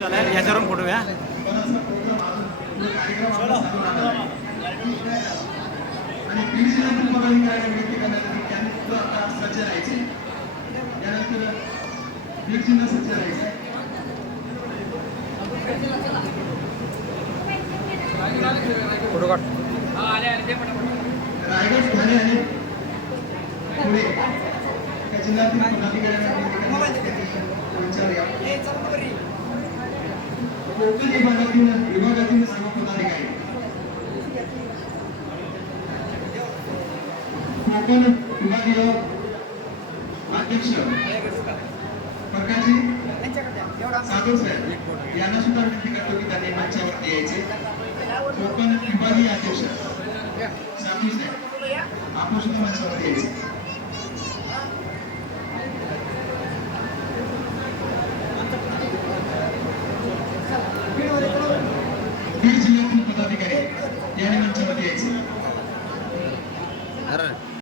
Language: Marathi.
याच्यावरून फोटो घ्या फोटो काढ. रायगड ठाणे आणि पुणे या जिल्ह्यातील पदाधिकाऱ्यांना कोकण विभागातील विभागातील सर्व पदाधिकारी कोकण विभागीय अध्यक्ष प्रकाशजी साधू साहेब यांना सुद्धा विनंती करतो की त्यांनी मंचावरती यायचे कोकण विभागीय अध्यक्ष साधू साहेब आपण सुद्धा मंचावरती यायचे जिल्ह्यातील